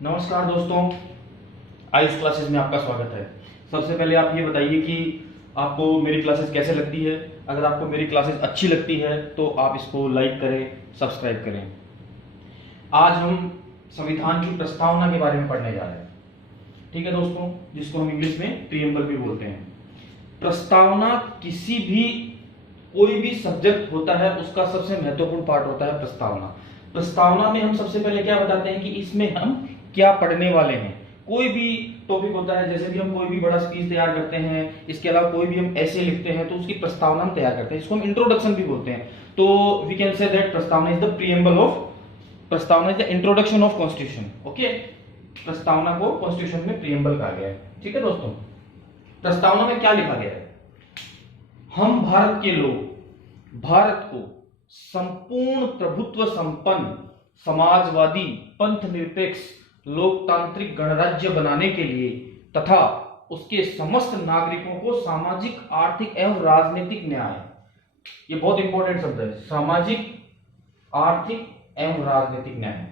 नमस्कार दोस्तों, आयुष क्लासेस में आपका स्वागत है। सबसे पहले आप ये बताइए कि आपको मेरी क्लासेस कैसे लगती है। अगर आपको मेरी क्लासेस अच्छी लगती है तो आप इसको लाइक करें, सब्सक्राइब करें। आज हम संविधान की प्रस्तावना के बारे में पढ़ने जा रहे हैं। ठीक है दोस्तों, जिसको हम इंग्लिश में प्रीएम्बल भी बोलते हैं। प्रस्तावना किसी भी कोई भी सब्जेक्ट होता है उसका सबसे महत्वपूर्ण पार्ट होता है प्रस्तावना। प्रस्तावना में हम सबसे पहले क्या बताते हैं कि इसमें हम क्या पढ़ने वाले हैं। कोई भी टॉपिक होता है, जैसे भी हम कोई भी बड़ा स्पीच तैयार करते हैं, इसके अलावा कोई भी हम ऐसे लिखते हैं तो उसकी प्रस्तावना हम तैयार करते हैं। इसको हम इंट्रोडक्शन भी बोलते हैं। तो वी कैन से दैट प्रस्तावना इज द प्रीएम्बल ऑफ, प्रस्तावना is the introduction of constitution. Okay, प्रस्तावना को कॉन्स्टिट्यूशन में प्रीएम्बल कहा गया है। ठीक है दोस्तों, प्रस्तावना में क्या लिखा गया है? हम भारत के लोग भारत को संपूर्ण प्रभुत्व संपन्न समाजवादी पंथ निरपेक्ष लोकतांत्रिक गणराज्य बनाने के लिए तथा उसके समस्त नागरिकों को सामाजिक आर्थिक एवं राजनीतिक न्याय, ये बहुत इंपॉर्टेंट शब्द है, सामाजिक आर्थिक एवं राजनीतिक न्याय।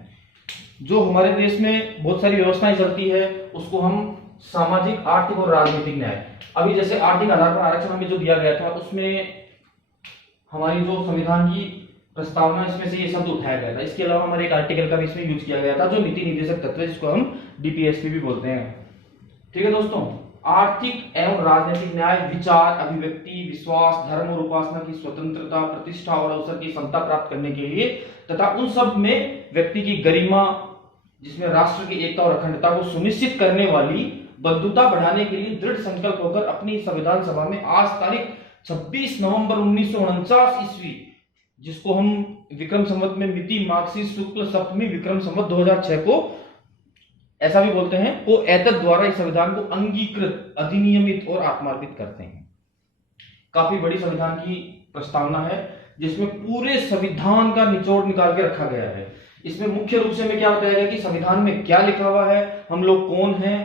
जो हमारे देश में बहुत सारी व्यवस्थाएं चलती है उसको हम सामाजिक आर्थिक और राजनीतिक न्याय, अभी जैसे आर्थिक आधार पर आरक्षण हमें जो दिया गया था उसमें हमारी जो संविधान की प्रस्तावना इसमें से ये शब्द उठाया गया था। इसके अलावा हमारे एक आर्टिकल का भी इसमें यूज किया गया था जो नीति निर्देशक तत्व है, जिसको हम डीपीएसपी भी बोलते हैं। ठीक है दोस्तों, आर्थिक एवं राजनीतिक न्याय विचार, अभिव्यक्ति, विश्वास, धर्म और उपासना की स्वतंत्रता, प्रतिष्ठा और अवसर की समता प्राप्त करने के लिए तथा उन सब में व्यक्ति की गरिमा, जिसमें राष्ट्र की एकता और अखंडता को सुनिश्चित करने वाली बंधुता बढ़ाने के लिए दृढ़ संकल्प होकर अपनी संविधान सभा में आज तारीख 26 नवंबर 1949 ईस्वी, जिसको हम विक्रम संवत में मिति मार्क्सिस्ट शुक्ल सप्तमी विक्रम संवत 2006 को ऐसा भी बोलते हैं, को एतद द्वारा इस संविधान को अंगीकृत, अधिनियमित और आत्मार्पित करते हैं। काफी बड़ी संविधान की प्रस्तावना है जिसमें पूरे संविधान का निचोड़ निकाल के रखा गया है। इसमें मुख्य रूप से हमें क्या बताया गया कि संविधान में क्या लिखा हुआ है, हम लोग कौन हैं,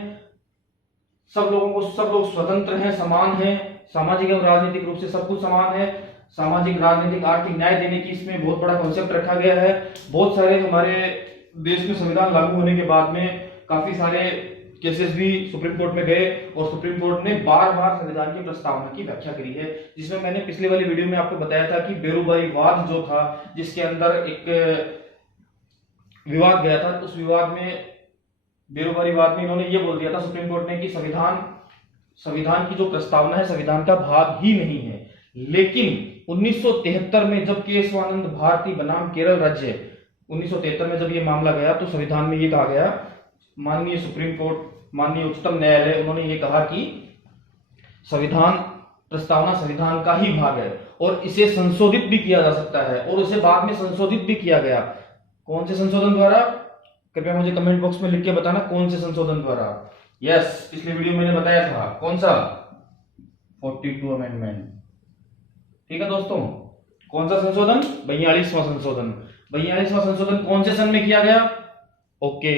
सब लोग स्वतंत्र हैं, समान हैं, सामाजिक एवं राजनीतिक रूप से सब कुछ समान है, सामाजिक राजनीतिक आर्थिक न्याय देने की इसमें बहुत बड़ा कॉन्सेप्ट रखा गया है। बहुत सारे हमारे देश में संविधान लागू होने के बाद में काफी सारे केसेस भी सुप्रीम कोर्ट में गए और सुप्रीम कोर्ट ने बार बार संविधान की प्रस्तावना की व्याख्या करी है, जिसमें मैंने पिछले वाली वीडियो में आपको बताया था कि बेरोजगारीवाद जो था, जिसके अंदर एक विवाद गया था, उस विवाद में बेरोजगारीवाद में इन्होंने ये बोल दिया था सुप्रीम कोर्ट ने कि संविधान की जो प्रस्तावना है संविधान का भाग ही नहीं है। लेकिन 1973 में जब केशवानंद भारती बनाम केरल राज्य, 1973 में जब ये मामला गया तो संविधान में ये कहा गया, माननीय सुप्रीम कोर्ट, माननीय उच्चतम न्यायालय, उन्होंने ये कहा कि संविधान प्रस्तावना संविधान का ही भाग है और इसे संशोधित भी किया जा सकता है, और उसे बाद में संशोधित भी किया गया। कौन से संशोधन द्वारा? कृपया मुझे कमेंट बॉक्स में लिख के बताना कौन से संशोधन द्वारा। यस, पिछले वीडियो में मैंने बताया था, कौन सा? 42 अमेंडमेंट। ठीक है दोस्तों, कौन सा संशोधन? 42वां संशोधन। 42वां संशोधन कौन से सन में किया गया? ओके,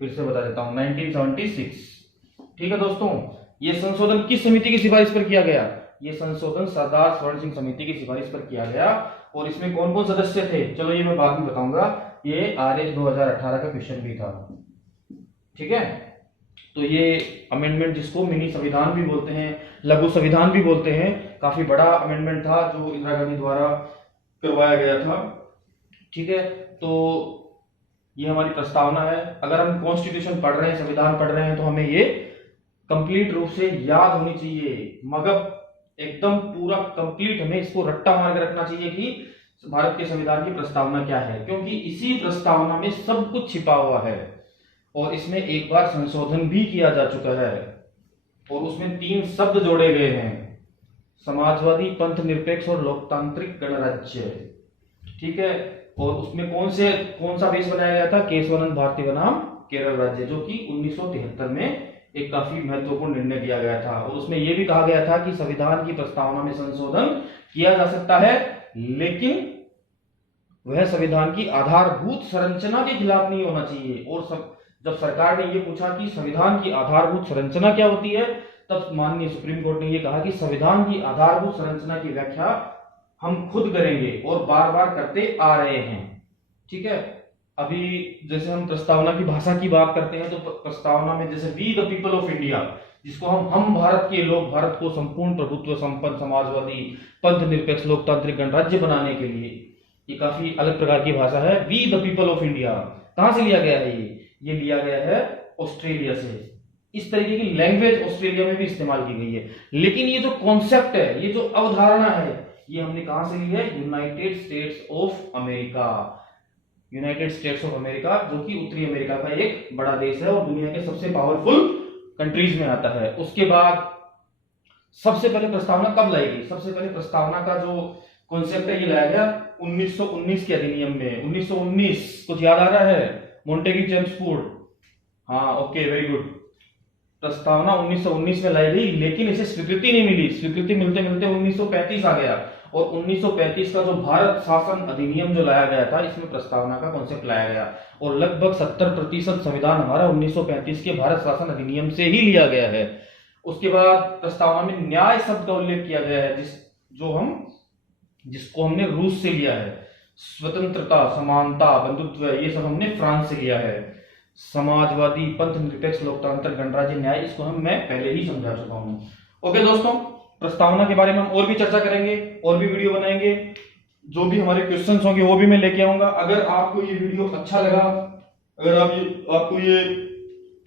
फिर से बता देता हूं, 1976। ठीक है दोस्तों, ये संशोधन किस समिति की सिफारिश पर किया गया? ये संशोधन सरदार स्वर्ण सिंह समिति की सिफारिश पर किया गया। और इसमें कौन कौन सदस्य थे, चलो ये मैं बाद में बताऊंगा। ये आरएच 2018 का क्वेश्चन भी था। ठीक है, तो ये अमेंडमेंट, जिसको मिनी संविधान भी बोलते हैं, लघु संविधान भी बोलते हैं, काफी बड़ा अमेंडमेंट था जो इंदिरा गांधी द्वारा करवाया गया था। ठीक है, तो ये हमारी प्रस्तावना है। अगर हम कॉन्स्टिट्यूशन पढ़ रहे हैं, संविधान पढ़ रहे हैं, तो हमें ये कंप्लीट रूप से याद होनी चाहिए, मगर एकदम पूरा कंप्लीट हमें इसको रट्टा मार के रखना चाहिए कि भारत के संविधान की प्रस्तावना क्या है, क्योंकि इसी प्रस्तावना में सब कुछ छिपा हुआ है और इसमें एक बार संशोधन भी किया जा चुका है और उसमें 3 शब्द जोड़े गए हैं, समाजवादी पंथ निरपेक्ष और लोकतांत्रिक गणराज्य। ठीक है, और उसमें कौन सा बेस बनाया गया था? केशवानंद भारती बनाम केरल राज्य, जो कि 1973 में एक काफी महत्वपूर्ण निर्णय लिया गया था। और उसमें यह भी कहा गया था कि संविधान की प्रस्तावना में संशोधन किया जा सकता है, लेकिन वह संविधान की आधारभूत संरचना के खिलाफ नहीं होना चाहिए। और जब सरकार ने यह पूछा कि संविधान की आधारभूत संरचना क्या होती है, तब माननीय सुप्रीम कोर्ट ने यह कहा कि संविधान की आधारभूत संरचना की व्याख्या हम खुद करेंगे और बार बार करते आ रहे हैं। ठीक है, अभी जैसे हम प्रस्तावना की भाषा की बात करते हैं, तो प्रस्तावना में जैसे we the people of India, जिसको हम भारत के लोग, भारत को संपूर्ण प्रभुत्व संपन्न समाजवादी पंथ निरपेक्ष लोकतांत्रिक गणराज्य बनाने के लिए, ये काफी अलग प्रकार की भाषा है। We the people of India कहां से लिया गया है? ये लिया गया है ऑस्ट्रेलिया से। इस तरीके की लैंग्वेज ऑस्ट्रेलिया में भी इस्तेमाल की गई है। लेकिन ये जो कॉन्सेप्ट है, ये जो अवधारणा है, ये हमने कहां से ली है? United states of America. United states of America, जो कि उत्तरी अमेरिका का एक बड़ा देश है और दुनिया के सबसे पावरफुल कंट्रीज में आता है। उसके बाद सबसे पहले प्रस्तावना कब लाई गई? सबसे पहले प्रस्तावना का जो कॉन्सेप्ट है, ये लाया गया 1919 के अधिनियम में। 1919 कुछ याद आ रहा है? Montagu Chelmsford. हाँ, ओके, वेरी गुड। प्रस्तावना 1919 में लाई गई, लेकिन इसे स्वीकृति नहीं मिली। स्वीकृति मिलते मिलते 1935 आ गया, और 1935 का जो भारत शासन अधिनियम जो लाया गया था, इसमें प्रस्तावना का कॉन्सेप्ट लाया गया, और लगभग 70% संविधान हमारा 1935 के भारत शासन अधिनियम से ही लिया गया है। उसके बाद प्रस्तावना में न्याय शब्द का उल्लेख किया गया है, जिसको हमने रूस से लिया है। स्वतंत्रता, समानता, बंधुत्व, ये सब हमने फ्रांस से लिया है। समाजवादी पंथ निरपेक्ष लोकतांत्रिक गणराज्य न्याय, इसको मैं पहले ही समझा चुका हूं। ओके दोस्तों, प्रस्तावना के बारे में हम और भी चर्चा करेंगे, और भी वीडियो बनाएंगे। जो भी हमारे क्वेश्चंस होंगे वो भी मैं लेके आऊंगा। अगर आपको ये वीडियो अच्छा लगा, अगर आपको ये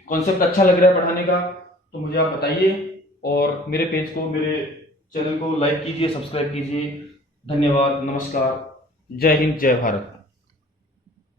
कॉन्सेप्ट अच्छा लग रहा है पढ़ाने का, तो मुझे आप बताइए, और मेरे पेज को, मेरे चैनल को लाइक कीजिए, सब्सक्राइब कीजिए। धन्यवाद, नमस्कार, जय हिंद, जय भारत।